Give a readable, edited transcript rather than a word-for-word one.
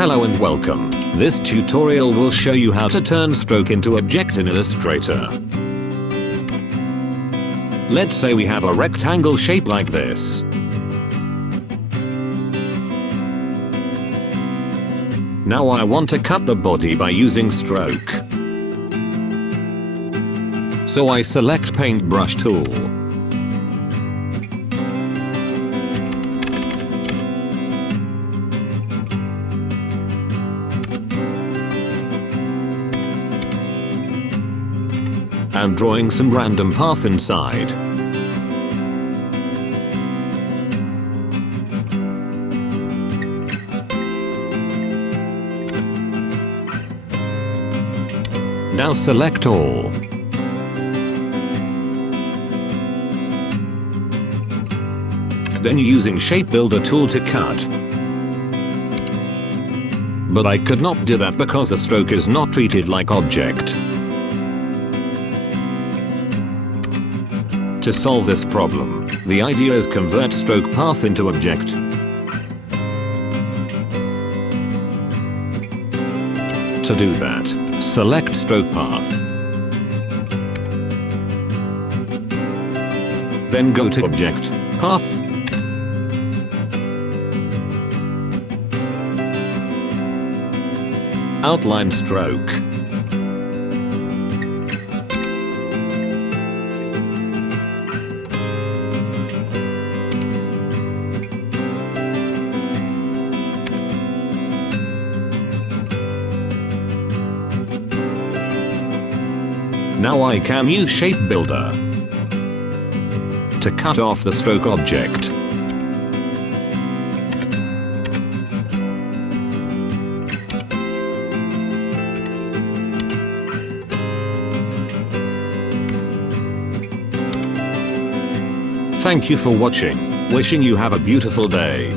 Hello and welcome. This tutorial will show you how to turn stroke into object in Illustrator. Let's say we have a rectangle shape like this. Now I want to cut the body by using stroke. So I select paintbrush tool. And drawing some random path inside. Now select all. Then using shape builder tool to cut. But I could not do that because the stroke is not treated like object. To solve this problem, the idea is convert stroke path into object. To do that, select stroke path. Then go to object, path. Outline stroke. Now I can use shape builder to cut off the stroke object. Thank you for watching. Wishing you have a beautiful day.